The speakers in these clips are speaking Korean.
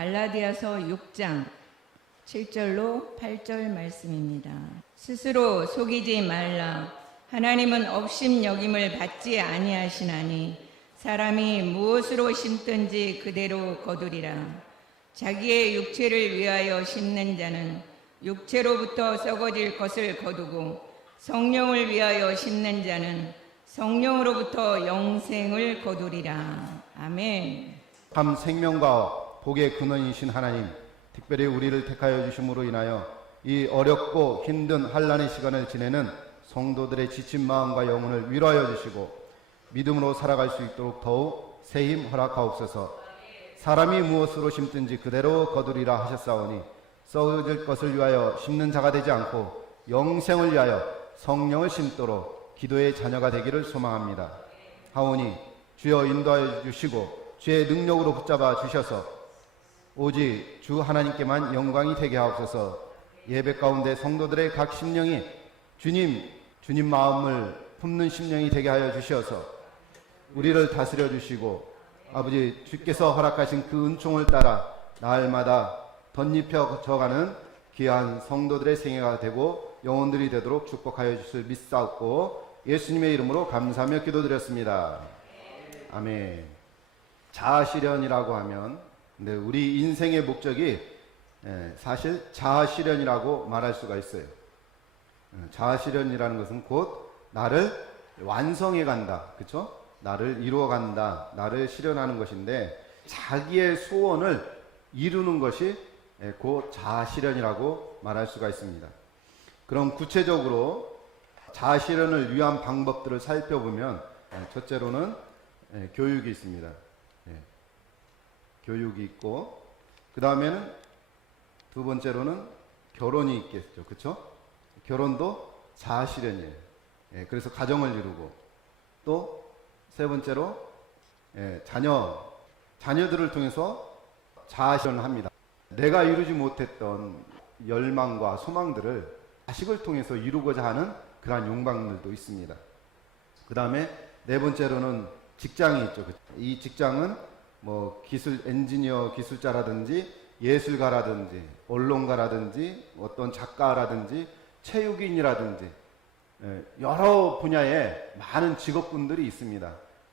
갈라디아서 6장 7절로 8절 말씀입니다. 스스로 속이지 말라. 하나님은 업신여김을 받지 아니하시나니 사람이 무엇으로 심든지 그대로 거두리라. 자기의 육체를 위하여 심는 자는 육체로부터 썩어질 것을 거두고 성령을 위하여 심는 자는 성령으로부터 영생을 거두리라. 아멘. 참 생명과 복의 근원이신 하나님, 특별히 우리를 택하여 주심으로 인하여 이 어렵고 힘든 환난의 시간을 지내는 성도들의 지친 마음과 영혼을 위로하여 주시고 믿음으로 살아갈 수 있도록 더욱 새 힘 허락하옵소서. 사람이 무엇으로 심든지 그대로 거두리라 하셨사오니 썩어질 것을 위하여 심는 자가 되지 않고 영생을 위하여 성령을 심도록 기도의 자녀가 되기를 소망합니다. 하오니 주여 인도하여 주시고 주의 능력으로 붙잡아 주셔서 오직 주 하나님께만 영광이 되게 하옵소서. 예배 가운데 성도들의 각 심령이 주님 마음을 품는 심령이 되게 하여 주시어서 우리를 다스려 주시고 아버지 주께서 허락하신 그 은총을 따라 날마다 덧입혀져가는 귀한 성도들의 생애가 되고 영혼들이 되도록 축복하여 주실 믿사옵고 예수님의 이름으로 감사하며 기도드렸습니다. 아멘. 자아실현이라고 하면 우리 인생의 목적이 사실 자아실현이라고 말할 수가 있어요. 자아실현이라는 것은 곧 나를 완성해 간다. 그렇죠? 나를 이루어 간다. 나를 실현하는 것인데 자기의 소원을 이루는 것이 곧 자아실현이라고 말할 수가 있습니다. 그럼 구체적으로 자아실현을 위한 방법들을 살펴보면 첫째로는 교육이 있습니다. 교육이 있고 그 다음에는 두 번째로는 결혼이 있겠죠. 그렇죠? 결혼도 자아실현이에요. 그래서 가정을 이루고 또 세 번째로 자녀들을 통해서 자아실현을 합니다. 내가 이루지 못했던 열망과 소망들을 자식을 통해서 이루고자 하는 그러한 욕망들도 있습니다. 그 다음에 네 번째로는 직장이 있죠. 이 직장은 뭐 엔지니어 기술자라든지 예술가라든지 언론가라든지 어떤 작가라든지 체육인이라든지 여러 분야에 많은 직업군들이 있습니다.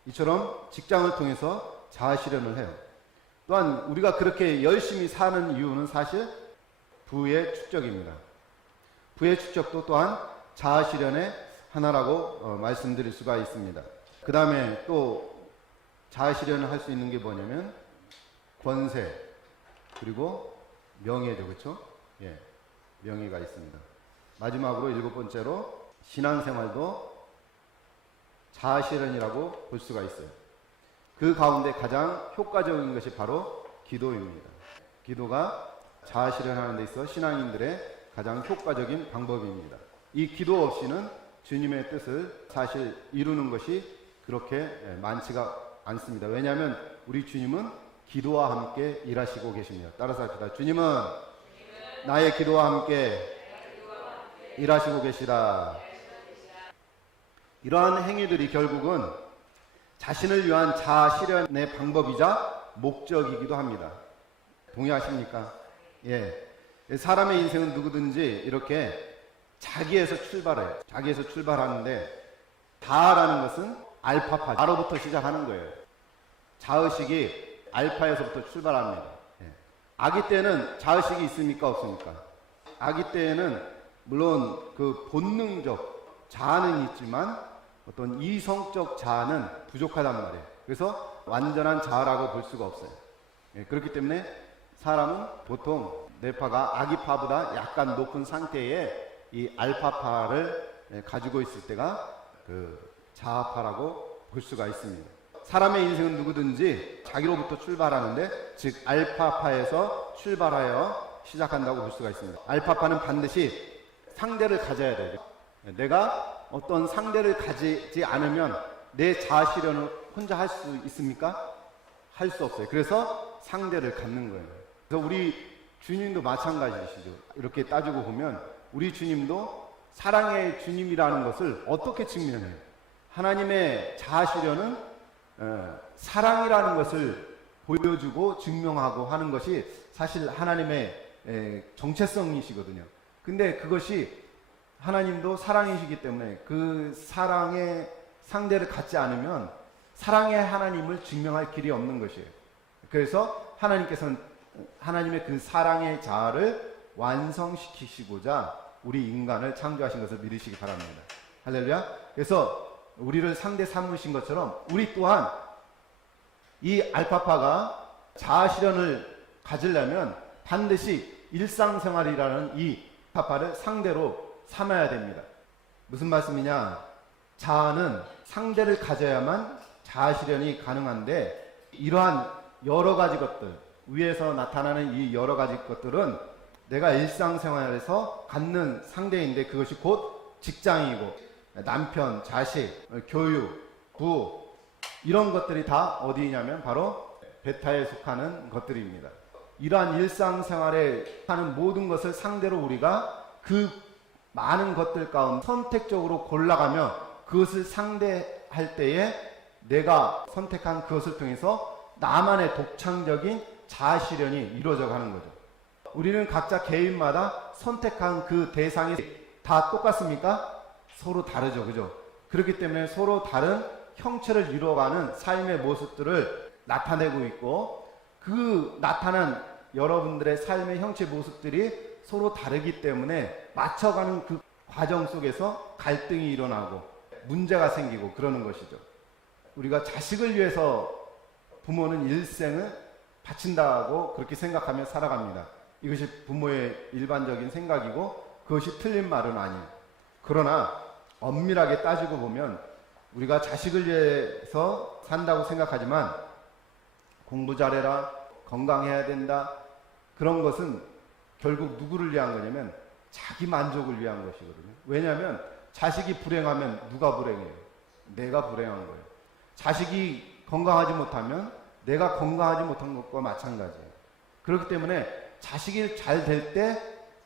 이처럼 직장을 통해서 자아실현을 해요. 또한 우리가 그렇게 열심히 사는 이유는 사실 부의 축적입니다. 부의 축적도 또한 자아실현의 하나라고 말씀드릴 수가 있습니다. 그 다음에 또 자아실현을 할 수 있는 게 뭐냐면 권세 그리고 명예죠. 그렇죠? 명예가 있습니다. 마지막으로 일곱 번째로 신앙생활도 자아실현이라고 볼 수가 있어요. 그 가운데 가장 효과적인 것이 바로 기도입니다. 기도가 자아실현하는 데 있어 신앙인들의 가장 효과적인 방법입니다. 이 기도 없이는 주님의 뜻을 사실 이루는 것이 그렇게 많지가 않습니다. 왜냐하면 우리 주님은 기도와 함께 일하시고 계십니다. 따라서 합시다. 주님은 나의 기도와 함께 일하시고 계시다. 이러한 행위들이 결국은 자신을 위한 자아실현의 방법이자 목적이기도 합니다. 동의하십니까? 사람의 인생은 누구든지 이렇게 자기에서 출발해요. 자기에서 출발하는데 자아라는 것은 알파파, 아로부터 시작하는 거예요. 자의식이 알파에서부터 출발합니다. 아기 때는 자의식이 있습니까? 없습니까? 아기 때에는 물론 그 본능적 자아는 있지만 어떤 이성적 자아는 부족하단 말이에요. 그래서 완전한 자아라고 볼 수가 없어요. 그렇기 때문에 사람은 보통 뇌파가 아기파보다 약간 높은 상태의 이 알파파를 가지고 있을 때가 그 자아파라고 볼 수가 있습니다. 사람의 인생은 누구든지 자기로부터 출발하는데 즉 알파파에서 출발하여 시작한다고 볼 수가 있습니다. 알파파는 반드시 상대를 가져야 돼요. 내가 어떤 상대를 가지지 않으면 내 자아실현을 혼자 할 수 있습니까? 할 수 없어요. 그래서 상대를 갖는 거예요. 그래서 우리 주님도 마찬가지시죠. 이렇게 따지고 보면 우리 주님도 사랑의 주님이라는 것을 어떻게 증명해요? 하나님의 자아실현은 사랑이라는 것을 보여주고 증명하고 하는 것이 사실 하나님의 정체성이시거든요. 근데 그것이 하나님도 사랑이시기 때문에 그 사랑의 상대를 갖지 않으면 사랑의 하나님을 증명할 길이 없는 것이에요. 그래서 하나님께서는 하나님의 그 사랑의 자아를 완성시키시고자 우리 인간을 창조하신 것을 믿으시기 바랍니다. 할렐루야. 그래서 우리를 상대 삼으신 것처럼 우리 또한 이 알파파가 자아 실현을 가지려면 반드시 일상생활이라는 이 알파파를 상대로 삼아야 됩니다. 무슨 말씀이냐? 자아는 상대를 가져야만 자아 실현이 가능한데 이러한 여러 가지 것들, 위에서 나타나는 이 여러 가지 것들은 내가 일상생활에서 갖는 상대인데 그것이 곧 직장이고 남편, 자식, 교육, 부 이런 것들이 다 어디냐면 바로 베타에 속하는 것들입니다. 이러한 일상생활에 하는 모든 것을 상대로 우리가 그 많은 것들 가운데 선택적으로 골라가며 그것을 상대할 때에 내가 선택한 그것을 통해서 나만의 독창적인 자아 실현이 이루어져 가는 거죠. 우리는 각자 개인마다 선택한 그 대상이 다 똑같습니까? 서로 다르죠. 그죠? 그렇기 때문에 서로 다른 형체를 이루어가는 삶의 모습들을 나타내고 있고 그 나타난 여러분들의 삶의 형체 모습들이 서로 다르기 때문에 맞춰가는 그 과정 속에서 갈등이 일어나고 문제가 생기고 그러는 것이죠. 우리가 자식을 위해서 부모는 일생을 바친다고 그렇게 생각하며 살아갑니다. 이것이 부모의 일반적인 생각이고 그것이 틀린 말은 아니에요. 그러나 엄밀하게 따지고 보면 우리가 자식을 위해서 산다고 생각하지만 공부 잘해라, 건강해야 된다 그런 것은 결국 누구를 위한 거냐면 자기 만족을 위한 것이거든요. 왜냐하면 자식이 불행하면 누가 불행해요? 내가 불행한 거예요. 자식이 건강하지 못하면 내가 건강하지 못한 것과 마찬가지예요. 그렇기 때문에 자식이 잘 될 때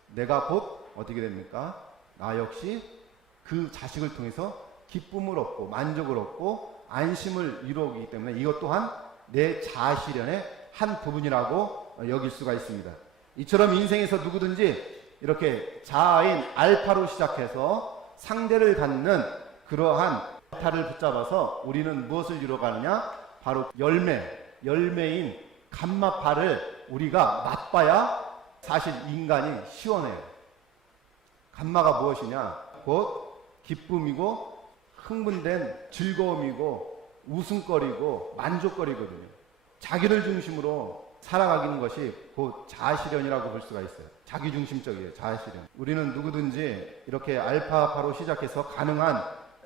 내가 곧 어떻게 됩니까? 나 역시 그 자식을 통해서 기쁨을 얻고 만족을 얻고 안심을 이루기 때문에 이것 또한 내 자아 실현의 한 부분이라고 여길 수가 있습니다. 이처럼 인생에서 누구든지 이렇게 자아인 알파로 시작해서 상대를 갖는 그러한 베타를 붙잡아서 우리는 무엇을 이뤄가느냐? 바로 열매인 감마파를 우리가 맛봐야 사실 인간이 시원해요. 감마가 무엇이냐? 곧 기쁨이고 흥분된 즐거움이고 웃음거리고 만족거리거든요. 자기를 중심으로 살아가는 것이 곧 자아실현이라고 볼 수가 있어요. 자기중심적이에요. 자아실현. 우리는 누구든지 이렇게 알파파로 시작해서 가능한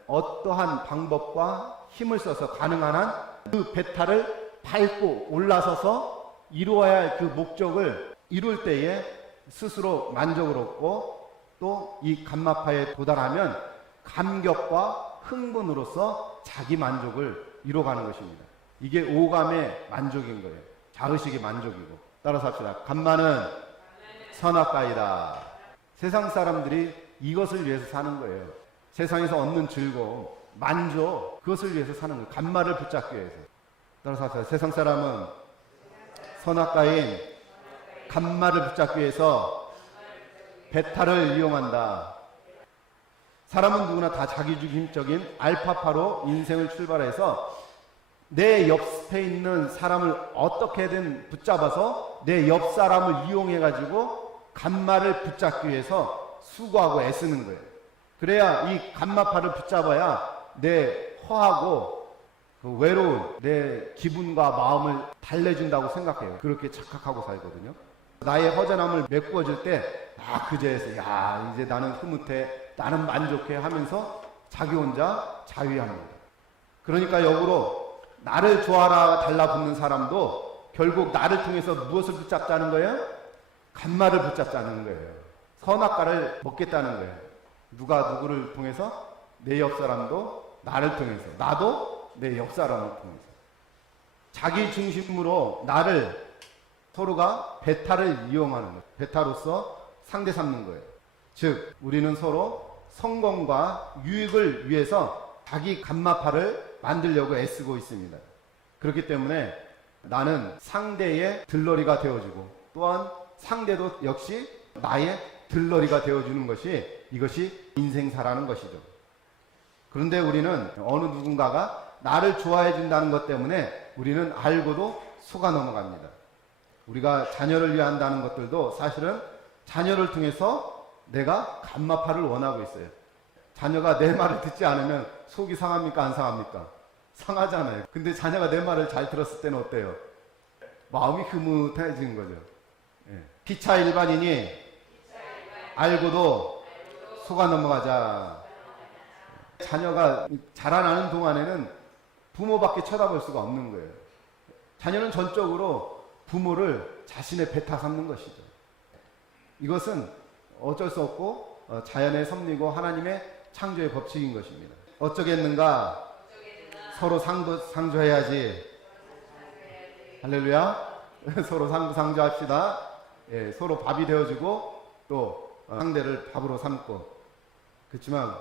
어떠한 방법과 힘을 써서 가능한 한 그 베타를 밟고 올라서서 이루어야 할 그 목적을 이룰 때에 스스로 만족을 얻고 또 이 감마파에 도달하면 감격과 흥분으로서 자기 만족을 이뤄가는 것입니다. 이게 오감의 만족인 거예요. 자의식의 만족이고. 따라서 합시다. 감마는 선악과이다. 세상 사람들이 이것을 위해서 사는 거예요. 세상에서 얻는 즐거움, 만족, 그것을 위해서 사는 거예요. 감마를 붙잡기 위해서. 따라서 합시다. 세상 사람은 선악과인 감마를 붙잡기 위해서 베타를 이용한다. 사람은 누구나 다 자기중심적인 알파파로 인생을 출발해서 내 옆에 있는 사람을 어떻게든 붙잡아서 내 옆 사람을 이용해가지고 감마를 붙잡기 위해서 수고하고 애쓰는 거예요. 그래야 이 감마파를 붙잡아야 내 허하고 그 외로운 내 기분과 마음을 달래준다고 생각해요. 그렇게 착각하고 살거든요. 나의 허전함을 메꾸어줄 때 그제서 야 이제 나는 흐뭇해, 나는 만족해 하면서 자기 혼자 자위합니다. 그러니까 역으로 나를 좋아라 달라붙는 사람도 결국 나를 통해서 무엇을 붙잡자는 거예요? 감마를 붙잡자는 거예요. 선악과를 먹겠다는 거예요. 누가 누구를 통해서? 내 옆 사람도 나를 통해서, 나도 내 옆 사람을 통해서. 자기 중심으로 나를 서로가 베타를 이용하는 거예요. 베타로서 상대 삼는 거예요. 즉 우리는 서로 성공과 유익을 위해서 자기 감마파를 만들려고 애쓰고 있습니다. 그렇기 때문에 나는 상대의 들러리가 되어주고 또한 상대도 역시 나의 들러리가 되어주는 것이 이것이 인생사라는 것이죠. 그런데 우리는 어느 누군가가 나를 좋아해 준다는 것 때문에 우리는 알고도 속아 넘어갑니다. 우리가 자녀를 위한다는 것들도 사실은 자녀를 통해서 내가 감마파를 원하고 있어요. 자녀가 내 말을 듣지 않으면 속이 상합니까? 안 상합니까? 상하잖아요. 근데 자녀가 내 말을 잘 들었을 때는 어때요? 마음이 흐뭇해지는 거죠. 예. 피차 일반인이 알고도 속아 넘어가자. 자녀가 자라나는 동안에는 부모밖에 쳐다볼 수가 없는 거예요. 자녀는 전적으로 부모를 자신의 배타 삼는 것이죠. 이것은 어쩔 수 없고 자연의 섭리고 하나님의 창조의 법칙인 것입니다. 어쩌겠는가? 서로 상조해야지. 할렐루야. 서로 상조합시다. 예, 서로 밥이 되어주고 또 상대를 밥으로 삼고. 그렇지만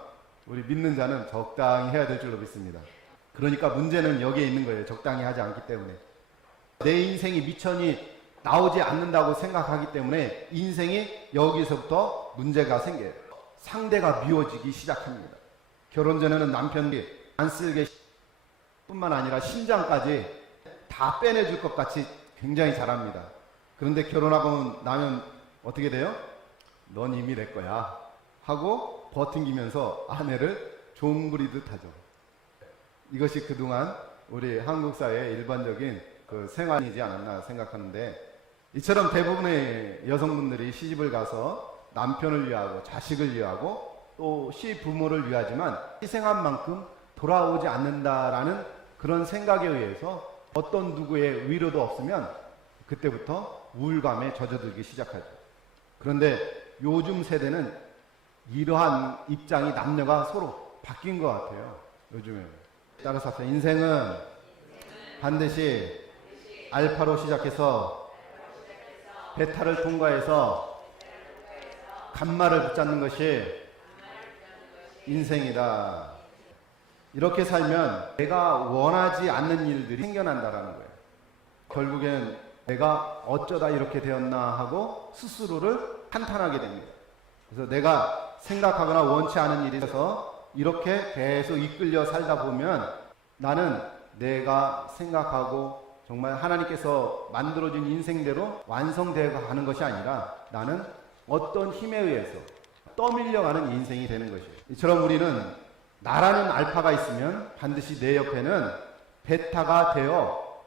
우리 믿는 자는 적당히 해야 될 줄로 믿습니다. 그러니까 문제는 여기에 있는 거예요. 적당히 하지 않기 때문에. 내 인생이 미천이 나오지 않는다고 생각하기 때문에 인생이 여기서부터 문제가 생겨요. 상대가 미워지기 시작합니다. 결혼 전에는 남편이 안 쓸게 뿐만 아니라 심장까지 다 빼내줄 것 같이 굉장히 잘합니다. 그런데 결혼하고 나면 어떻게 돼요? 넌 이미 내 거야 하고 버팅기면서 아내를 종부리듯 하죠. 이것이 그동안 우리 한국 사회의 일반적인 그 생활이지 않았나 생각하는데, 이처럼 대부분의 여성분들이 시집을 가서 남편을 위하고 자식을 위하고 또 시부모를 위하지만 희생한 만큼 돌아오지 않는다라는 그런 생각에 의해서 어떤 누구의 위로도 없으면 그때부터 우울감에 젖어들기 시작하죠. 그런데 요즘 세대는 이러한 입장이 남녀가 서로 바뀐 것 같아요. 요즘에. 따라서 인생은 반드시 알파로 시작해서 베타를 통과해서 감마를 붙잡는 것이 인생이다. 이렇게 살면 내가 원하지 않는 일들이 생겨난다라는 거예요. 결국엔 내가 어쩌다 이렇게 되었나 하고 스스로를 한탄하게 됩니다. 그래서 내가 생각하거나 원치 않은 일이 있어서 이렇게 계속 이끌려 살다 보면 나는 내가 생각하고 정말 하나님께서 만들어준 인생대로 완성되어 가는 것이 아니라 나는 어떤 힘에 의해서 떠밀려가는 인생이 되는 것이에요. 이처럼 우리는 나라는 알파가 있으면 반드시 내 옆에는 베타가 되어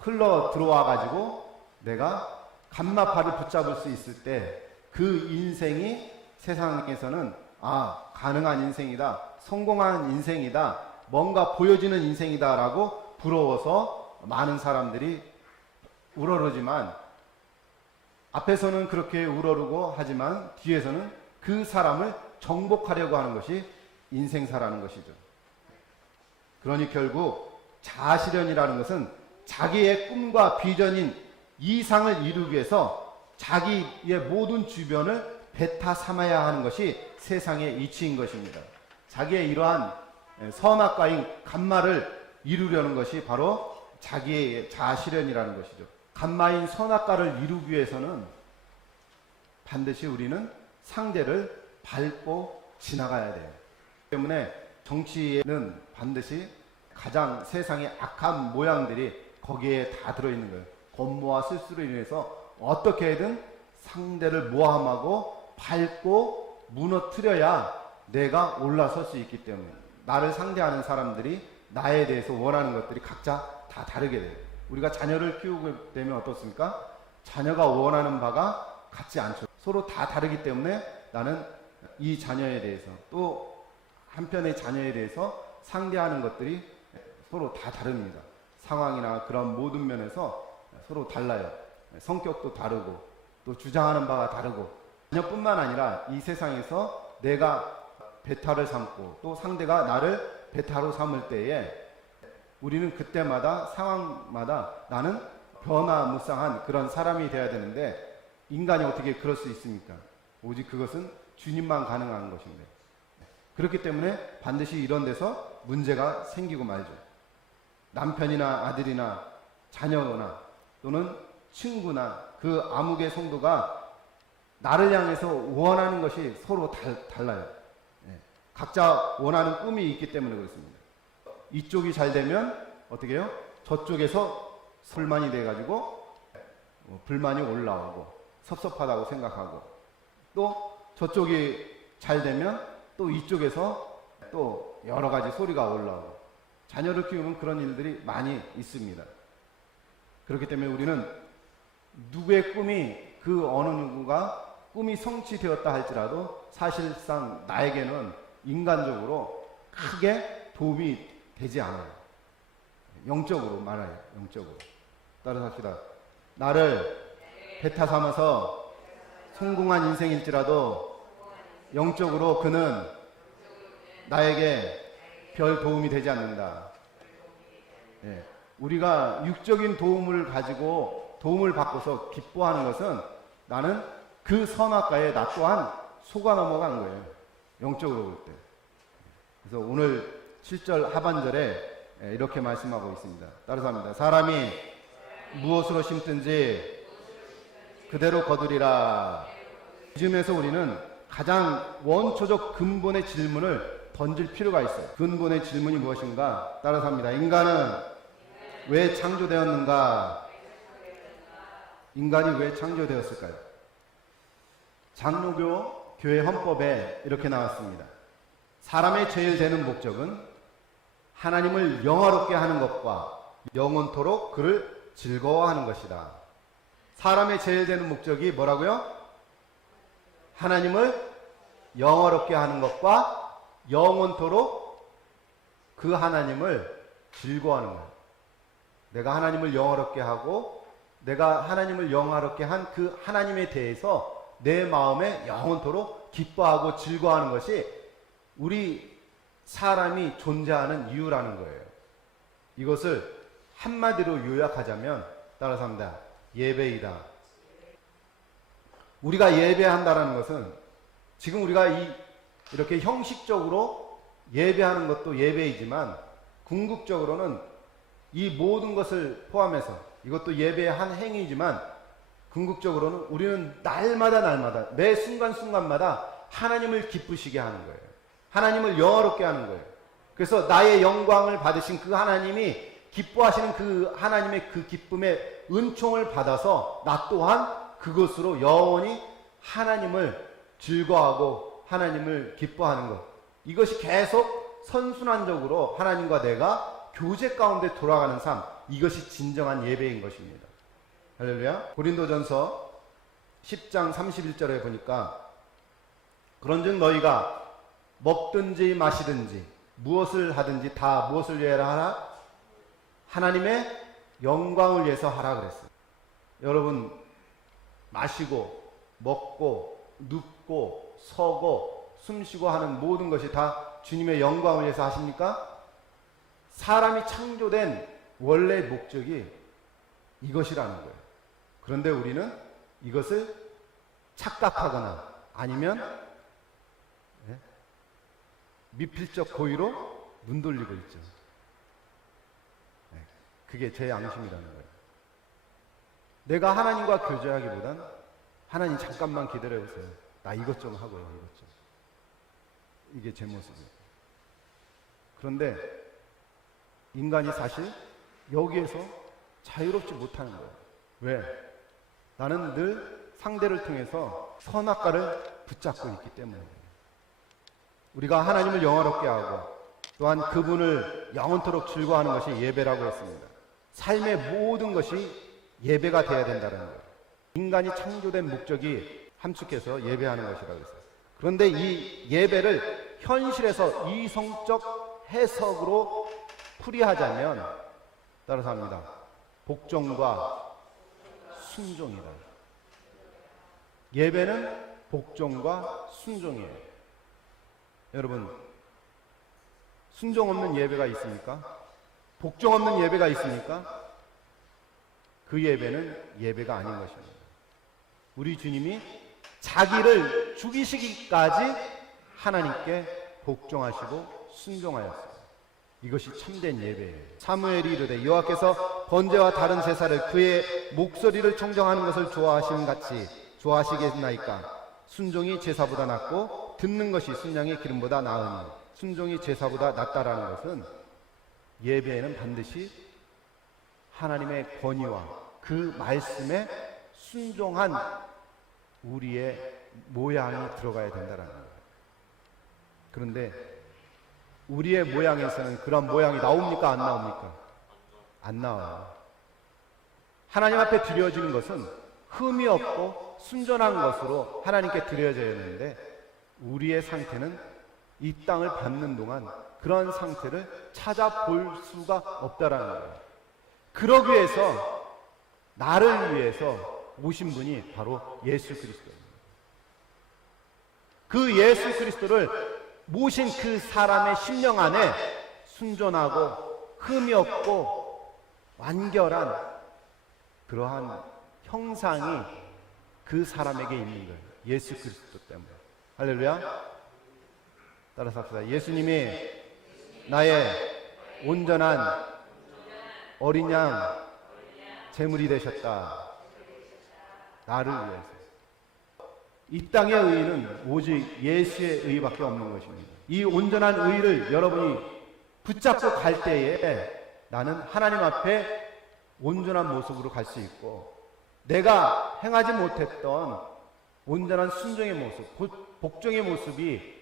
흘러 들어와 가지고 내가 감마파를 붙잡을 수 있을 때 그 인생이 세상에서는 가능한 인생이다, 성공한 인생이다, 뭔가 보여지는 인생이다라고 부러워서 많은 사람들이 우러르지만, 앞에서는 그렇게 우러르고 하지만 뒤에서는 그 사람을 정복하려고 하는 것이 인생사라는 것이죠. 그러니 결국 자아실현이라는 것은 자기의 꿈과 비전인 이상을 이루기 위해서 자기의 모든 주변을 베타 삼아야 하는 것이 세상의 이치인 것입니다. 자기의 이러한 선악과인 감마를 이루려는 것이 바로 자기의 자아실현이라는 것이죠. 감마인 선악과를 이루기 위해서는 반드시 우리는 상대를 밟고 지나가야 돼요. 때문에 정치에는 반드시 가장 세상의 악한 모양들이 거기에 다 들어있는 거예요. 권모와 실수로 인해서 어떻게든 상대를 모함하고 밟고 무너뜨려야 내가 올라설 수 있기 때문에, 나를 상대하는 사람들이 나에 대해서 원하는 것들이 각자 다 다르게 돼요. 우리가 자녀를 키우게 되면 어떻습니까? 자녀가 원하는 바가 같지 않죠. 서로 다 다르기 때문에 나는 이 자녀에 대해서 또 한편의 자녀에 대해서 상대하는 것들이 서로 다 다릅니다. 상황이나 그런 모든 면에서 서로 달라요. 성격도 다르고 또 주장하는 바가 다르고, 자녀뿐만 아니라 이 세상에서 내가 베타를 삼고 또 상대가 나를 베타로 삼을 때에 우리는 그때마다 상황마다 나는 변화무쌍한 그런 사람이 되어야 되는데, 인간이 어떻게 그럴 수 있습니까? 오직 그것은 주님만 가능한 것인데, 그렇기 때문에 반드시 이런 데서 문제가 생기고 말죠. 남편이나 아들이나 자녀나 또는 친구나 그 암흑의 성도가 나를 향해서 원하는 것이 서로 달라요. 예. 각자 원하는 꿈이 있기 때문에 그렇습니다. 이쪽이 잘 되면 어떻게 해요? 저쪽에서 불만이 돼가지고 불만이 올라오고 섭섭하다고 생각하고, 또 저쪽이 잘 되면 또 이쪽에서 또 여러 가지 소리가 올라오고, 자녀를 키우면 그런 일들이 많이 있습니다. 그렇기 때문에 우리는 누구의 꿈이, 그 어느 누구가 꿈이 성취되었다 할지라도 사실상 나에게는 인간적으로 크게 도움이 되지 않아요. 영적으로 말아요. 영적으로. 따라서 합시다. 나를 베타 삼아서 성공한 인생일지라도 영적으로 그는 나에게 별 도움이 되지 않는다. 예. 우리가 육적인 도움을 가지고 도움을 받고서 기뻐하는 것은 나는 그 선악과에 나 또한 속아 넘어간 거예요. 영적으로 볼 때. 그래서 오늘 7절 하반절에 이렇게 말씀하고 있습니다. 따라서 합니다. 사람이 무엇으로 심든지 그대로 거두리라. 이 점에서 우리는 가장 원초적 근본의 질문을 던질 필요가 있어요. 근본의 질문이 무엇인가? 따라서 합니다. 인간은 왜 창조되었는가? 인간이 왜 창조되었을까요? 장로교 교회 헌법에 이렇게 나왔습니다. 사람의 제일 되는 목적은 하나님을 영화롭게 하는 것과 영원토록 그를 즐거워하는 것이다. 사람의 제일 되는 목적이 뭐라고요? 하나님을 영화롭게 하는 것과 영원토록 그 하나님을 즐거워하는 거예요. 내가 하나님을 영화롭게 하고 내가 하나님을 영화롭게 한 그 하나님에 대해서 내 마음에 영원토록 기뻐하고 즐거워하는 것이 우리 사람이 존재하는 이유라는 거예요. 이것을 한마디로 요약하자면 따라서 합니다. 예배이다. 우리가 예배한다는 것은 지금 우리가 이렇게 형식적으로 예배하는 것도 예배이지만 궁극적으로는 이 모든 것을 포함해서 이것도 예배의 한 행위이지만 궁극적으로는 우리는 날마다 매 순간순간마다 하나님을 기쁘시게 하는 거예요. 하나님을 영화롭게 하는 거예요. 그래서 나의 영광을 받으신 그 하나님이 기뻐하시는 그 하나님의 그 기쁨의 은총을 받아서 나 또한 그것으로 영원히 하나님을 즐거워하고 하나님을 기뻐하는 것. 이것이 계속 선순환적으로 하나님과 내가 교제 가운데 돌아가는 삶. 이것이 진정한 예배인 것입니다. 할렐루야. 고린도전서 10장 31절에 보니까 그런즉 너희가 먹든지 마시든지 무엇을 하든지 다 무엇을 위하여 하라? 하나님의 영광을 위해서 하라 그랬어요. 여러분 마시고 먹고 눕고 서고 숨쉬고 하는 모든 것이 다 주님의 영광을 위해서 하십니까? 사람이 창조된 원래 목적이 이것이라는 거예요. 그런데 우리는 이것을 착각하거나 아니면 미필적 고의로 눈 돌리고 있죠. 그게 제 양심이라는 거예요. 내가 하나님과 교제하기보단 하나님 잠깐만 기다려주세요. 나 이것 좀 하고요. 이것 좀. 이게 제 모습이에요. 그런데 인간이 사실 여기에서 자유롭지 못하는 거예요. 왜? 나는 늘 상대를 통해서 선악과를 붙잡고 있기 때문이에요. 우리가 하나님을 영화롭게 하고 또한 그분을 영원토록 즐거워하는 것이 예배라고 했습니다. 삶의 모든 것이 예배가 되어야 된다는 거예요. 인간이 창조된 목적이 함축해서 예배하는 것이라고 했어요. 그런데 이 예배를 현실에서 이성적 해석으로 풀이하자면 따라서 합니다. 복종과 순종이다. 예배는 복종과 순종이에요. 여러분, 순종 없는 예배가 있습니까? 복종 없는 예배가 있습니까? 그 예배는 예배가 아닌 것입니다. 우리 주님이 자기를 죽이시기까지 하나님께 복종하시고 순종하였어요. 이것이 참된 예배예요. 사무엘이 이르되 여호와께서 번제와 다른 제사를 그의 목소리를 청정하는 것을 좋아하시는 같이 좋아하시겠나이까. 순종이 제사보다 낫고 듣는 것이 순양의 기름보다 나으니. 순종이 제사보다 낫다라는 것은 예배에는 반드시 하나님의 권위와 그 말씀에 순종한 우리의 모양이 들어가야 된다라는 거예요. 그런데 우리의 모양에서는 그런 모양이 나옵니까? 안 나옵니까? 안 나와요. 하나님 앞에 드려지는 것은 흠이 없고 순전한 것으로 하나님께 드려져야 하는데 우리의 상태는 이 땅을 밟는 동안 그런 상태를 찾아볼 수가 없다라는 거예요. 그러기 위해서 나를 위해서 오신 분이 바로 예수 그리스도입니다. 그 예수 그리스도를 모신 그 사람의 심령 안에 순전하고 흠이 없고 완결한 그러한 형상이 그 사람에게 있는 거예요. 예수 그리스도 때문에. 할렐루야. 따라서 합시다. 예수님이 나의 온전한 어린 양 제물이 되셨다. 나를 위해서. 이 땅의 의는 오직 예수의 의밖에 없는 것입니다. 이 온전한 의를 여러분이 붙잡고 갈 때에 나는 하나님 앞에 온전한 모습으로 갈 수 있고, 내가 행하지 못했던 온전한 순종의 모습, 복종의 모습이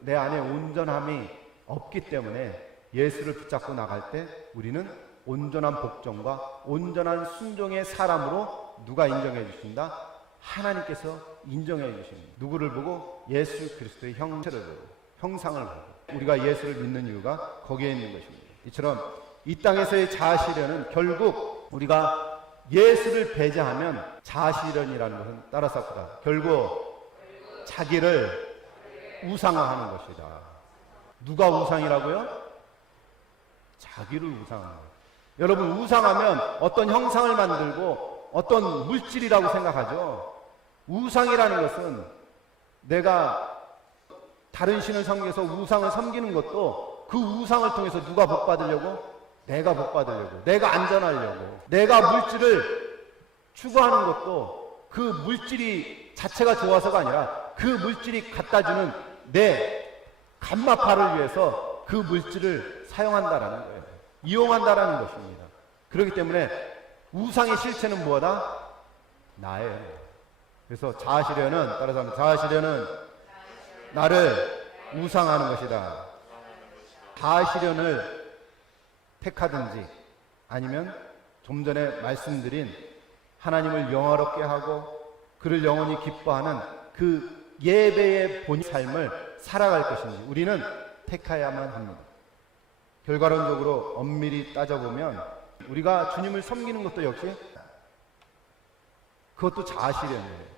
내 안에 온전함이 없기 때문에 예수를 붙잡고 나갈 때 우리는 온전한 복종과 온전한 순종의 사람으로 누가 인정해 주신다? 하나님께서 인정해 주십니다. 누구를 보고? 예수 그리스도의 형체를 보고, 형상을 보고. 우리가 예수를 믿는 이유가 거기에 있는 것입니다. 이처럼 이 땅에서의 자아실현은 결국 우리가 예수를 배제하면 자아실현이라는 것은 따라서 합시다. 결국 자기를 우상화하는 것이다. 누가 우상이라고요? 자기를 우상화하는 거예요. 여러분, 우상하면 어떤 형상을 만들고 어떤 물질이라고 생각하죠. 우상이라는 것은 내가 다른 신을 섬겨서 우상을 섬기는 것도 그 우상을 통해서 누가 복 받으려고? 내가 복 받으려고, 내가 안전하려고, 내가 물질을 추구하는 것도 그 물질이 자체가 좋아서가 아니라 그 물질이 갖다주는 내 감마파를 위해서 그 물질을 사용한다라는 거예요. 이용한다라는 것입니다. 그렇기 때문에 우상의 실체는 뭐다? 나예요. 그래서 자아실현은, 따라서 하면 자아실현은 나를 우상하는 것이다. 자아실현을 택하든지 아니면 좀 전에 말씀드린 하나님을 영화롭게 하고 그를 영원히 기뻐하는 그 예배의 본 삶을 살아갈 것인지 우리는 택해야만 합니다. 결과론적으로 엄밀히 따져보면 우리가 주님을 섬기는 것도 역시 그것도 자아실현이에요.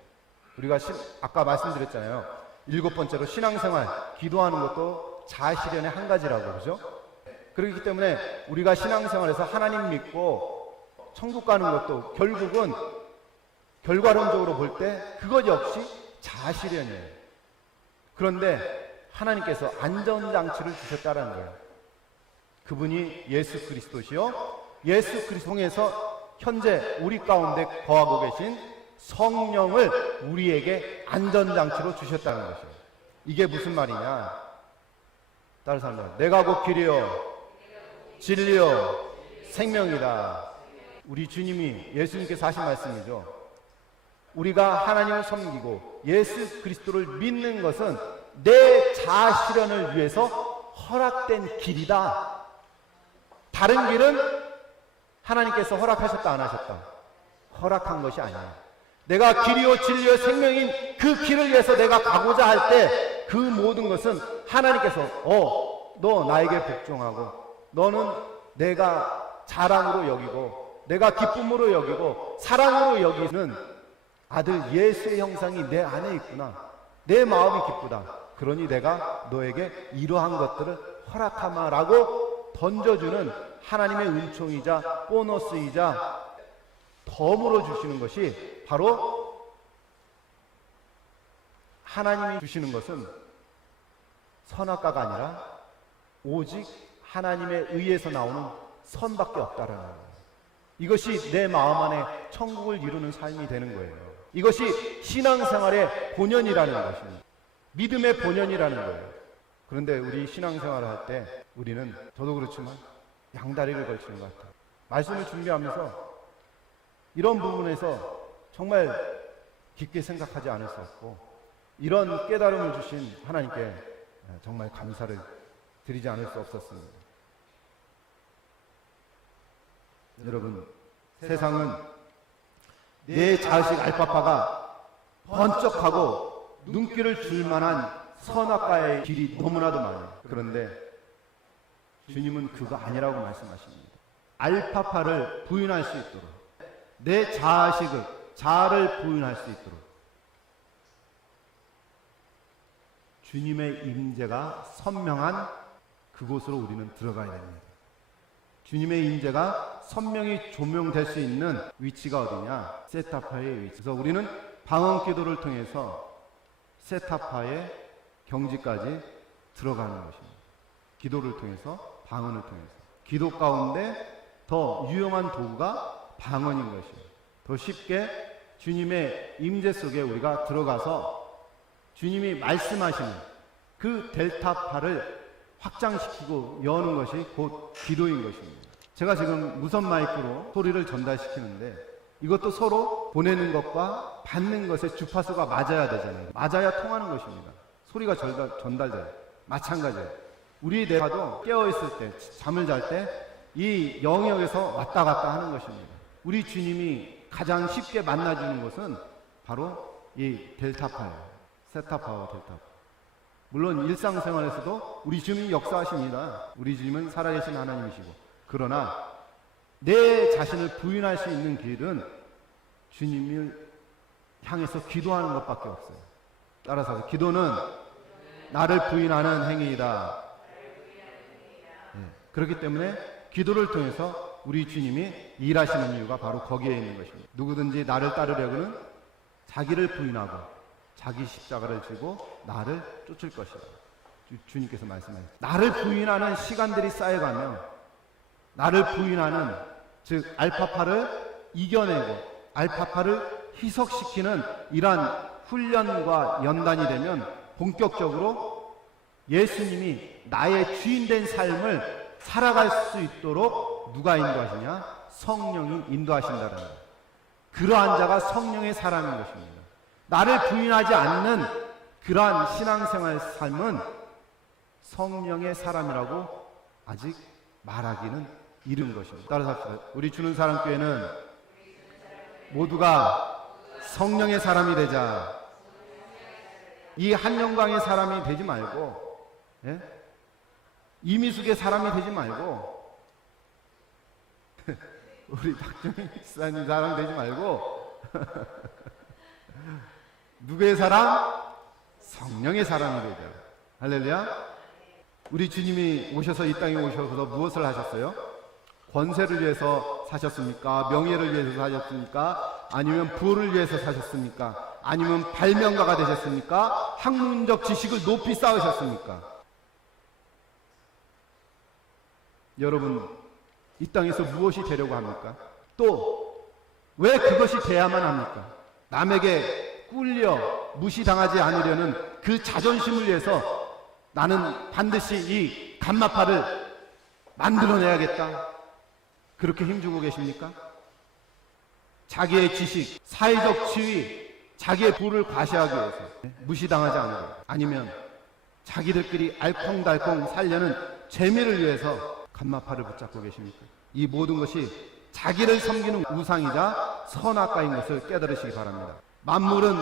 우리가 아까 말씀드렸잖아요. 7번째로 신앙생활, 기도하는 것도 자아실현의 한 가지라고, 그러죠? 그렇기 때문에 우리가 신앙생활에서 하나님 믿고 천국 가는 것도 결국은 결과론적으로 볼 때 그것 역시 자아실현이에요. 그런데 하나님께서 안전장치를 주셨다는 거예요. 그분이 예수 그리스도시요, 예수 그리스도 통해서 현재 우리 가운데 거하고 계신 성령을 우리에게 안전장치로 주셨다는 것이에요. 이게 무슨 말이냐? 따라서 합니다. 내가 곧 길이요 진리요 생명이다. 우리 주님이, 예수님께서 하신 말씀이죠. 우리가 하나님을 섬기고 예수 그리스도를 믿는 것은 내 자아실현을 위해서 허락된 길이다. 다른 길은 하나님께서 허락하셨다 안 하셨다? 허락한 것이 아니야. 내가 길이요 진리요 생명인 그 길을 위해서 내가 가고자 할 때 그 모든 것은 하나님께서 너 나에게 복종하고 너는 내가 자랑으로 여기고 내가 기쁨으로 여기고 사랑으로 여기는 아들 예수의 형상이 내 안에 있구나. 내 마음이 기쁘다. 그러니 내가 너에게 이러한 것들을 허락하마라고 던져주는 하나님의 은총이자 보너스이자 덤으로 주시는 것이 바로 하나님이 주시는 것은 선악과가 아니라 오직 하나님의 의에서 나오는 선밖에 없다라는 거예요. 이것이 내 마음 안에 천국을 이루는 삶이 되는 거예요. 이것이 신앙생활의 본연이라는 것입니다. 믿음의 본연이라는 거예요. 그런데 우리 신앙생활을 할 때 우리는, 저도 그렇지만 양다리를 걸치는 것 같아요. 말씀을 준비하면서 이런 부분에서 정말 깊게 생각하지 않을 수 없고, 이런 깨달음을 주신 하나님께 정말 감사를 드리지 않을 수 없었습니다. 여러분, 세상은 내 자식 알파파가 번쩍하고 눈길을 줄 만한 선악과의 길이 너무나도 많아요. 그런데 주님은 그거 아니라고 말씀하십니다. 알파파를 부인할 수 있도록, 내 자아를 부인할 수 있도록 주님의 임재가 선명한 그곳으로 우리는 들어가야 됩니다. 주님의 임재가 선명히 조명될 수 있는 위치가 어디냐? 세타파의 위치. 그래서 우리는 방언 기도를 통해서 세타파의 경지까지 들어가는 것입니다. 기도를 통해서, 방언을 통해서. 기도 가운데 더 유용한 도구가 방언인 것이에요. 더 쉽게 주님의 임재 속에 우리가 들어가서 주님이 말씀하시는 그 델타파를 확장시키고 여는 것이 곧 기도인 것입니다. 제가 지금 무선 마이크로 소리를 전달시키는데 이것도 서로 보내는 것과 받는 것의 주파수가 맞아야 되잖아요. 맞아야 통하는 것입니다. 소리가 전달돼요. 마찬가지예요. 우리 뇌가도 깨어있을 때, 잠을 잘 때 이 영역에서 왔다 갔다 하는 것입니다. 우리 주님이 가장 쉽게 만나주는 것은 바로 이 델타파예요. 세타파와 델타파. 물론 일상생활에서도 우리 주님이 역사하십니다. 우리 주님은 살아계신 하나님이시고, 그러나 내 자신을 부인할 수 있는 길은 주님을 향해서 기도하는 것밖에 없어요. 따라서 기도는 나를 부인하는 행위이다. 그렇기 때문에 기도를 통해서 우리 주님이 일하시는 이유가 바로 거기에 있는 것입니다. 누구든지 나를 따르려고는 자기를 부인하고 자기 십자가를 지고 나를 쫓을 것이다. 주님께서 말씀하셨어요. 나를 부인하는 시간들이 쌓여가면, 나를 부인하는, 즉 알파파를 이겨내고 알파파를 희석시키는 이러한 훈련과 연단이 되면 본격적으로 예수님이 나의 주인된 삶을 살아갈 수 있도록 누가 인도하시냐? 성령이 인도하신다는 거예요. 그러한 자가 성령의 사람인 것입니다. 나를 부인하지 않는 그러한 신앙생활 삶은 성령의 사람이라고 아직 말하기는 이른 것입니다. 따라서 합시다. 우리 주는 사랑교회는 모두가 성령의 사람이 되자. 이 한영광의 사람이 되지 말고, 이미숙의 사람이 되지 말고, 우리 박정희 목사님 사람 되지 말고, 누구의 사람? 성령의 사람이 되자. 할렐루야. 우리 주님이 오셔서 이 땅에 오셔서 무엇을 하셨어요? 권세를 위해서 사셨습니까? 명예를 위해서 사셨습니까? 아니면 부를 위해서 사셨습니까? 아니면 발명가가 되셨습니까? 학문적 지식을 높이 쌓으셨습니까? 여러분, 이 땅에서 무엇이 되려고 합니까? 또 왜 그것이 돼야만 합니까? 남에게 꿀려 무시당하지 않으려는 그 자존심을 위해서 나는 반드시 이 감마파를 만들어내야겠다. 그렇게 힘주고 계십니까? 자기의 지식, 사회적 지위, 자기의 부를 과시하기 위해서 무시당하지 않으려, 아니면 자기들끼리 알콩달콩 살려는 재미를 위해서 감마파를 붙잡고 계십니까? 이 모든 것이 자기를 섬기는 우상이자 선악과인 것을 깨달으시기 바랍니다. 만물은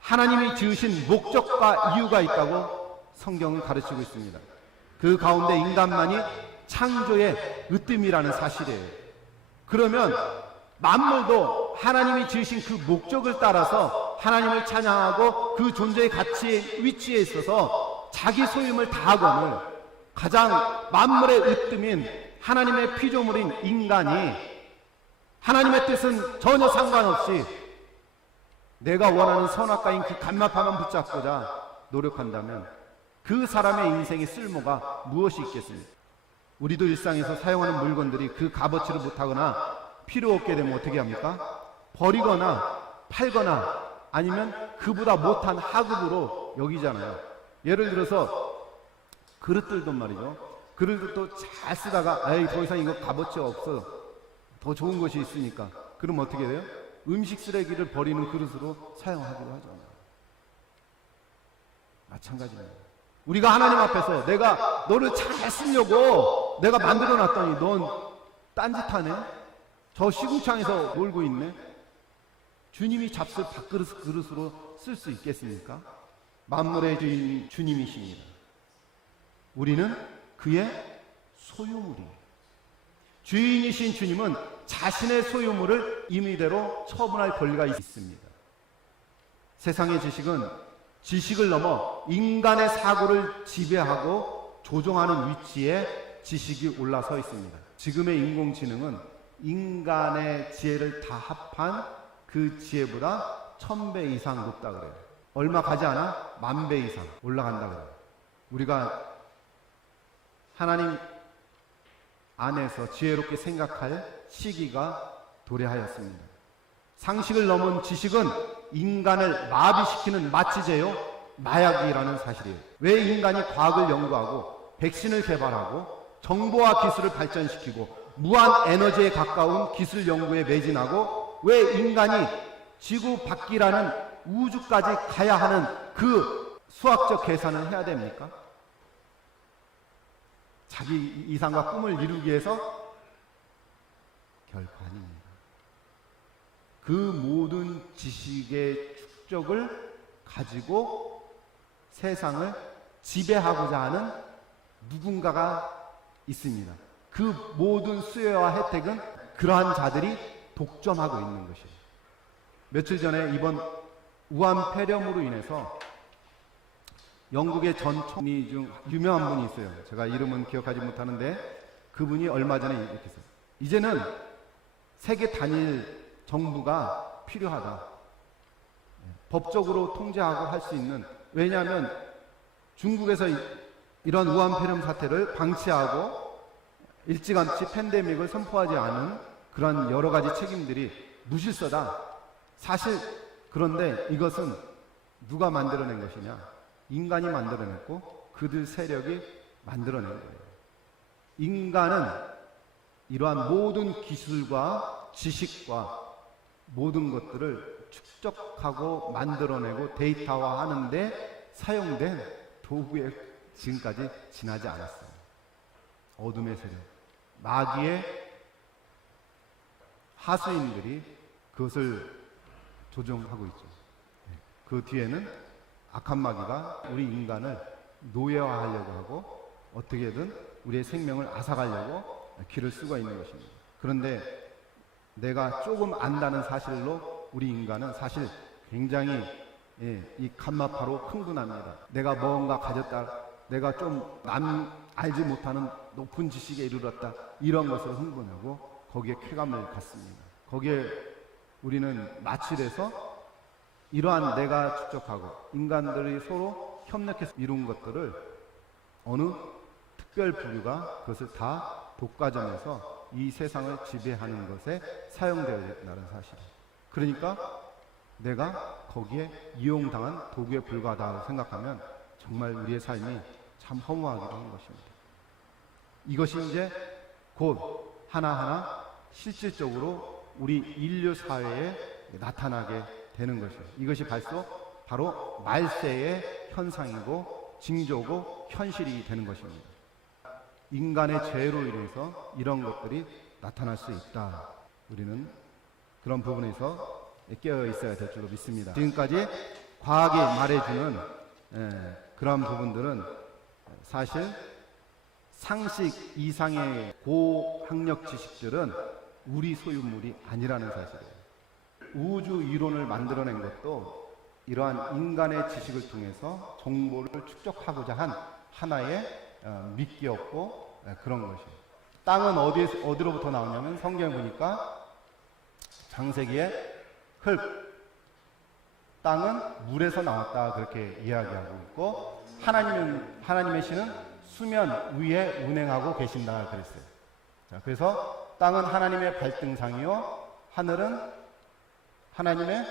하나님이 지으신 목적과 이유가 있다고 성경은 가르치고 있습니다. 그 가운데 인간만이 창조의 으뜸이라는 사실이에요. 그러면 만물도 하나님이 지으신 그 목적을 따라서 하나님을 찬양하고 그 존재의 가치의 위치에 있어서 자기 소임을 다하거늘 가장 만물의 으뜸인 하나님의 피조물인 인간이 하나님의 뜻은 전혀 상관없이 내가 원하는 선악과인 그 감마파만 붙잡고자 노력한다면 그 사람의 인생의 쓸모가 무엇이 있겠습니까? 우리도 일상에서 사용하는 물건들이 그 값어치를 못하거나 필요 없게 되면 어떻게 합니까? 버리거나 팔거나 아니면 그보다 못한 하급으로 여기잖아요. 예를 들어서 그릇들도 말이죠. 그릇도 잘 쓰다가 에이 더 이상 이거 값어치가 없어. 더 좋은 것이 있으니까. 그럼 어떻게 돼요? 음식 쓰레기를 버리는 그릇으로 사용하기로 하죠. 마찬가지입니다. 우리가 하나님 앞에서 내가 너를 잘 쓰려고 내가 만들어 놨더니 넌 딴짓하네? 저 시궁창에서 놀고 있네? 주님이 잡술 밥그릇으로 쓸 수 있겠습니까? 만물의 주인 주님이십니다. 우리는 그의 소유물이에요. 주인이신 주님은 자신의 소유물을 임의대로 처분할 권리가 있습니다. 세상의 지식을 넘어 인간의 사고를 지배하고 조종하는 위치에 지식이 올라서 있습니다. 지금의 인공지능은 인간의 지혜를 다 합한 그 지혜보다 1000배 이상 높다 그래요. 얼마 가지 않아? 10,000배 이상 올라간다 그래요. 우리가 하나님 안에서 지혜롭게 생각할 시기가 도래하였습니다. 상식을 넘은 지식은 인간을 마비시키는 마취제요, 마약이라는 사실이에요. 왜 인간이 과학을 연구하고 백신을 개발하고 정보와 기술을 발전시키고 무한 에너지에 가까운 기술 연구에 매진하고 왜 인간이 지구 밖이라는 우주까지 가야 하는 그 수학적 계산을 해야 됩니까? 자기 이상과 꿈을 이루기 위해서? 결코 아닙니다. 그 모든 지식의 축적을 가지고 세상을 지배하고자 하는 누군가가 있습니다. 그 모든 수혜와 혜택은 그러한 자들이 독점하고 있는 것이에요. 며칠 전에 이번 우한 폐렴으로 인해서 영국의 전 총리 중 유명한 분이 있어요. 제가 이름은 기억하지 못하는데 그분이 얼마 전에 이렇게 했어요. 이제는 세계 단일 정부가 필요하다. 법적으로 통제하고 할 수 있는, 왜냐하면 중국에서 이런 우한 폐렴 사태를 방치하고 일찌감치 팬데믹을 선포하지 않은 그런 여러 가지 책임들이 무질서다. 사실 그런데 이것은 누가 만들어낸 것이냐? 인간이 만들어냈고 그들 세력이 만들어낸 거예요. 인간은 이러한 모든 기술과 지식과 모든 것들을 축적하고 만들어내고 데이터화하는데 사용된 도구에 지금까지 지나지 않았어요. 어둠의 세력, 마귀의 하수인들이 그것을 조종하고 있죠. 그 뒤에는 악한 마귀가 우리 인간을 노예화하려고 하고 어떻게든 우리의 생명을 앗아가려고 길을 쓰고 있는 것입니다. 그런데 내가 조금 안다는 사실로 우리 인간은 사실 굉장히 이 간마파로 흥분합니다. 내가 뭔가 가졌다, 내가 좀 남 알지 못하는 높은 지식에 이르렀다, 이런 것으로 흥분하고 거기에 쾌감을 갖습니다. 거기에 우리는 마취돼서 이러한 내가 축적하고 인간들이 서로 협력해서 이룬 것들을 어느 특별 부류가 그것을 다 독과점해서 이 세상을 지배하는 것에 사용되어야 된다는 사실. 그러니까 내가 거기에 이용당한 도구에 불과하다고 생각하면 정말 우리의 삶이 참 허무하기도 하는 것입니다. 이것이 이제 곧 하나하나 실질적으로 우리 인류 사회에 나타나게 되는 것이에요. 이것이 바로 말세의 현상이고 징조고 현실이 되는 것입니다. 인간의 죄로 인해서 이런 것들이 나타날 수 있다. 우리는 그런 부분에서 깨어 있어야 될 줄로 믿습니다. 지금까지 과학이 말해주는 그런 부분들은 사실 상식 이상의 고학력 지식들은 우리 소유물이 아니라는 사실이에요. 우주 이론을 만들어낸 것도 이러한 인간의 지식을 통해서 정보를 축적하고자 한 하나의 미끼였고 그런 것이에요. 땅은 어디로부터 나오냐면 성경에 보니까 창세기에 흙, 땅은 물에서 나왔다 그렇게 이야기하고 있고 하나님의 신은 수면 위에 운행하고 계신다 그랬어요. 자, 그래서 땅은 하나님의 발등상이요 하늘은 하나님의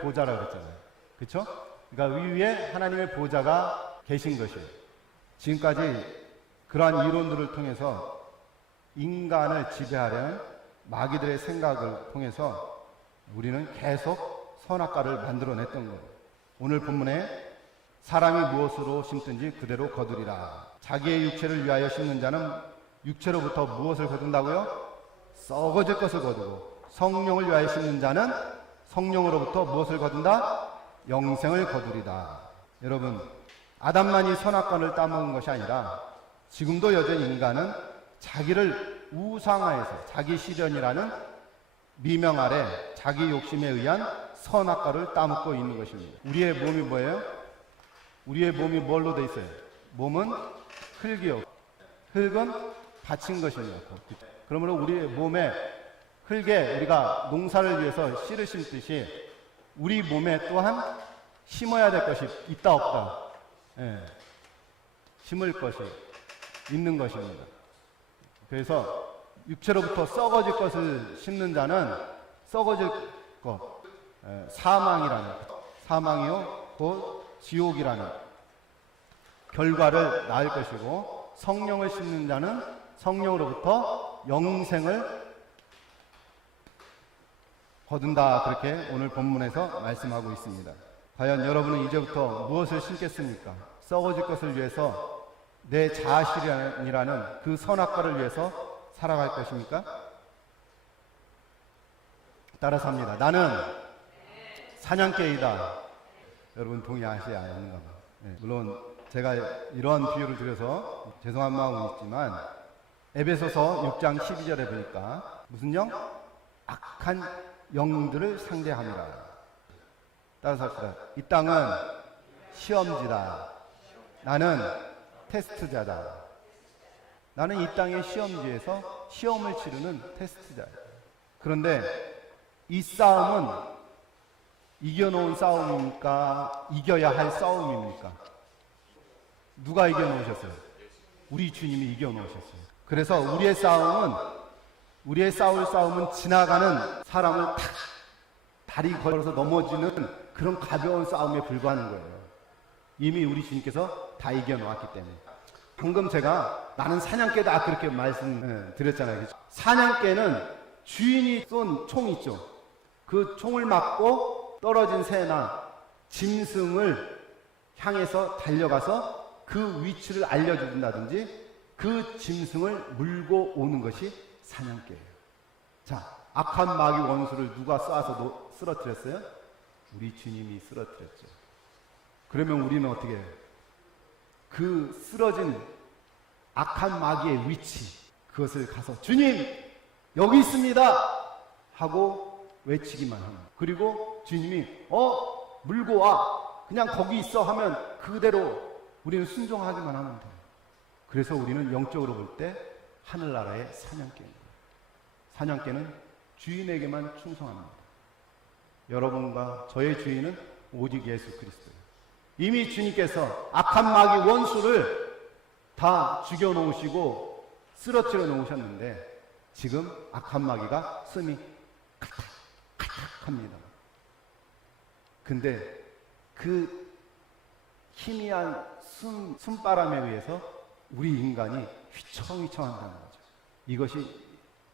보좌라고 그랬잖아요. 그렇죠? 그러니까 위에 하나님의 보좌가 계신 것이에요. 지금까지 그러한 이론들을 통해서 인간을 지배하려는 마귀들의 생각을 통해서 우리는 계속 선악과를 만들어냈던 거예요. 오늘 본문에 사람이 무엇으로 심든지 그대로 거두리라. 자기의 육체를 위하여 심는 자는 육체로부터 무엇을 거둔다고요? 썩어질 것을 거두고, 성령을 위하여 심는 자는 성령으로부터 무엇을 거둔다? 영생을 거두리다. 여러분, 아담만이 선악과를 따먹은 것이 아니라 지금도 여전히 인간은 자기를 우상화해서 자기 실현이라는 미명 아래 자기 욕심에 의한 선악과를 따먹고 있는 것입니다. 우리의 몸이 뭐예요? 우리의 몸이 뭘로 돼 있어요? 몸은 흙이요. 흙은 바친 것입니다. 그러므로 우리의 몸에 흙에 우리가 농사를 위해서 씨를 심듯이 우리 몸에 또한 심어야 될 것이 있다 없다. 예. 심을 것이 있는 것입니다. 그래서 육체로부터 썩어질 것을 심는 자는 썩어질 것, 사망이요 곧 지옥이라는 결과를 낳을 것이고, 성령을 심는 자는 성령으로부터 영생을 거둔다. 그렇게 오늘 본문에서 말씀하고 있습니다. 과연 여러분은 이제부터 무엇을 심겠습니까? 썩어질 것을 위해서 내 자아실현이라는 그 선악과를 위해서 살아갈 것입니까? 따라서 합니다. 나는 사냥개이다. 여러분 동의하시지 않는가 봐. 네, 물론 제가 이러한 비유를 드려서 죄송한 마음은 있지만 에베소서 6장 12절에 보니까 무슨 영? 악한 영들을 상대함이라. 따라서 합시다. 이 땅은 시험지다. 나는 테스트자다. 나는 이 땅의 시험지에서 시험을 치르는 테스트자야. 그런데 이 싸움은 이겨놓은 싸움입니까? 이겨야 할 싸움입니까? 누가 이겨놓으셨어요? 우리 주님이 이겨놓으셨어요. 그래서 우리의 싸울 싸움은 지나가는 사람을 탁 다리 걸어서 넘어지는 그런 가벼운 싸움에 불과하는 거예요. 이미 우리 주님께서 다 이겨놓았기 때문에. 방금 제가 나는 사냥개다 그렇게 말씀드렸잖아요. 사냥개는 주인이 쏜 총 있죠. 그 총을 맞고 떨어진 새나 짐승을 향해서 달려가서 그 위치를 알려준다든지 그 짐승을 물고 오는 것이 사냥개예요. 자, 악한 마귀 원수를 누가 쏴서 쓰러뜨렸어요? 우리 주님이 쓰러뜨렸죠. 그러면 우리는 어떻게 해요? 그 쓰러진 악한 마귀의 위치, 그것을 가서 주님 여기 있습니다 하고 외치기만 합니다. 그리고 주님이 물고 와 그냥 거기 있어 하면 그대로 우리는 순종하기만 하면 돼요. 그래서 우리는 영적으로 볼 때 하늘나라의 사냥개입니다. 사냥개는 주인에게만 충성합니다. 여러분과 저의 주인은 오직 예수 그리스도예요. 이미 주님께서 악한 마귀 원수를 다 죽여놓으시고 쓰러뜨려 놓으셨는데 지금 악한 마귀가 숨이 칼탁칼탁합니다. 근데 그 희미한 숨바람에 의해서 우리 인간이 휘청휘청한다는 거죠. 이것이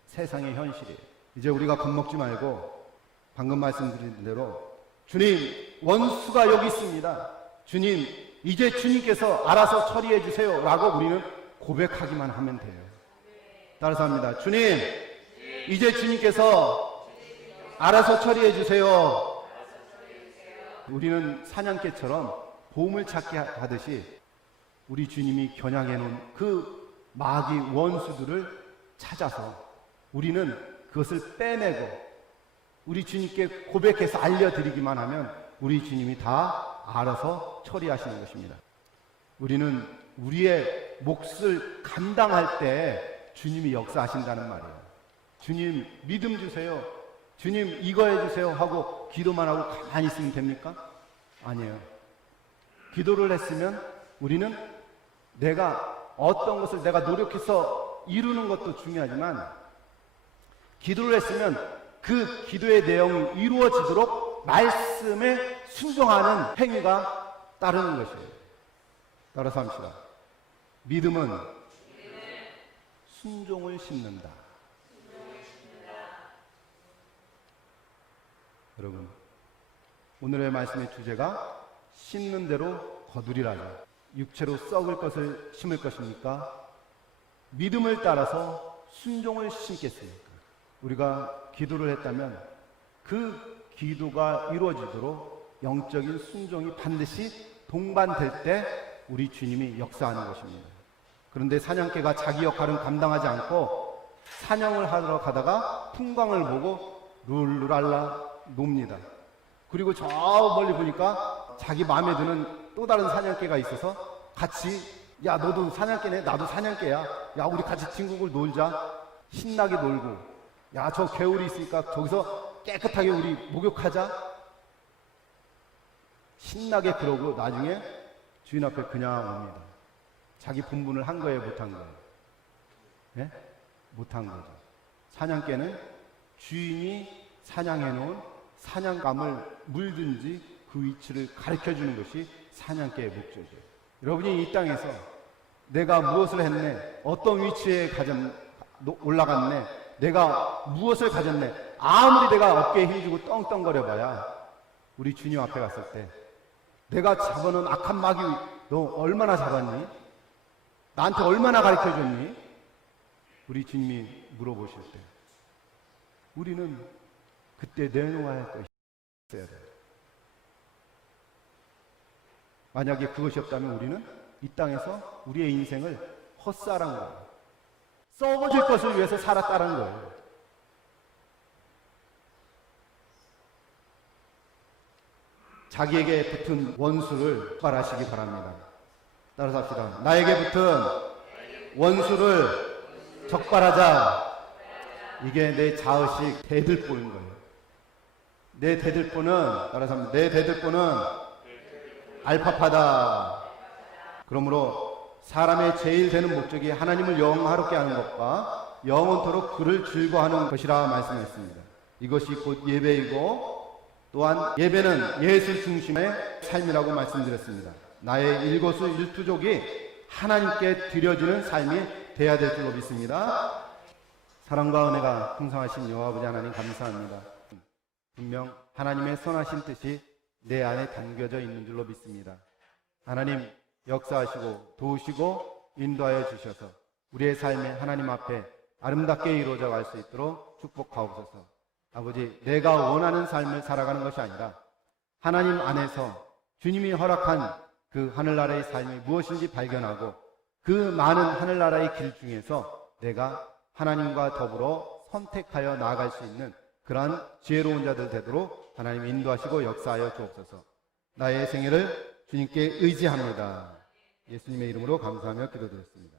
세상의 현실이에요. 이제 우리가 겁먹지 말고 방금 말씀드린 대로 주님 원수가 여기 있습니다. 주님 이제 주님께서 알아서 처리해 주세요 라고 우리는 고백하기만 하면 돼요. 따라서 합니다. 주님 이제 주님께서 알아서 처리해 주세요. 우리는 사냥개처럼 보물찾기 하듯이 우리 주님이 겨냥해 놓은 그 마귀 원수들을 찾아서 우리는 그것을 빼내고 우리 주님께 고백해서 알려드리기만 하면 우리 주님이 다 알아서 처리하시는 것입니다. 우리는 우리의 몫을 감당할 때 주님이 역사하신다는 말이에요. 주님 믿음 주세요. 주님 이거 해주세요 하고 기도만 하고 가만히 있으면 됩니까? 아니에요. 기도를 했으면 우리는 내가 어떤 것을 내가 노력해서 이루는 것도 중요하지만 기도를 했으면 그 기도의 내용이 이루어지도록 말씀에 순종하는 행위가 따르는 것이에요. 따라서 합시다. 믿음은 순종을 심는다. 여러분, 오늘의 말씀의 주제가 심는 대로 거두리라죠. 육체로 썩을 것을 심을 것입니까? 믿음을 따라서 순종을 심겠습니까? 우리가 기도를 했다면 그 기도가 이루어지도록 영적인 순종이 반드시 동반될 때 우리 주님이 역사하는 것입니다. 그런데 사냥개가 자기 역할은 감당하지 않고 사냥을 하러 가다가 풍광을 보고 룰루랄라 놉니다. 그리고 저 멀리 보니까 자기 마음에 드는 또 다른 사냥개가 있어서 같이, 야 너도 사냥개네, 나도 사냥개야, 야 우리 같이 친구들 놀자, 신나게 놀고, 야 저 개울이 있으니까 저기서 깨끗하게 우리 목욕하자, 신나게 그러고 나중에 주인 앞에 그냥 옵니다. 자기 본분을 한 거예요, 못한 거예요? 네? 못한 거죠. 사냥개는 주인이 사냥해 놓은 사냥감을 물든지 그 위치를 가르쳐 주는 것이 사냥개의 목적이에요. 여러분이 이 땅에서 내가 무엇을 했네, 어떤 위치에 올라갔네, 내가 무엇을 가졌네, 아무리 내가 어깨에 힘주고 떵떵거려 봐야 우리 주님 앞에 갔을 때 내가 잡아놓은 악한 마귀 너 얼마나 잡았니? 나한테 얼마나 가르쳐줬니? 우리 주님이 물어보실 때 우리는 그때 내놓아야 할 것이 있어야 돼요. 만약에 그것이 없다면 우리는 이 땅에서 우리의 인생을 헛살한 거예요. 썩어질 것을 위해서 살았다는 거예요. 자기에게 붙은 원수를 적발하시기 바랍니다. 따라서 합시다. 나에게 붙은 원수를 적발하자. 이게 내 자의식 대들보인 거예요. 내 대들보는, 따라서 합니다. 내 대들보는 알파파다. 그러므로 사람의 제일 되는 목적이 하나님을 영화롭게 하는 것과 영원토록 그를 즐거워하는 것이라 말씀했습니다. 이것이 곧 예배이고 또한 예배는 예수 중심의 삶이라고 말씀드렸습니다. 나의 일거수일투족이 하나님께 드려지는 삶이 되어야 될 줄로 믿습니다. 사랑과 은혜가 풍성하신 여호와 아버지 하나님 감사합니다. 분명 하나님의 선하신 뜻이 내 안에 담겨져 있는 줄로 믿습니다. 하나님 역사하시고 도우시고 인도하여 주셔서 우리의 삶에 하나님 앞에 아름답게 이루어져 갈 수 있도록 축복하옵소서. 아버지, 내가 원하는 삶을 살아가는 것이 아니라 하나님 안에서 주님이 허락한 그 하늘나라의 삶이 무엇인지 발견하고 그 많은 하늘나라의 길 중에서 내가 하나님과 더불어 선택하여 나아갈 수 있는 그러한 지혜로운 자들 되도록 하나님 인도하시고 역사하여 주옵소서. 나의 생애를 주님께 의지합니다. 예수님의 이름으로 감사하며 기도드렸습니다.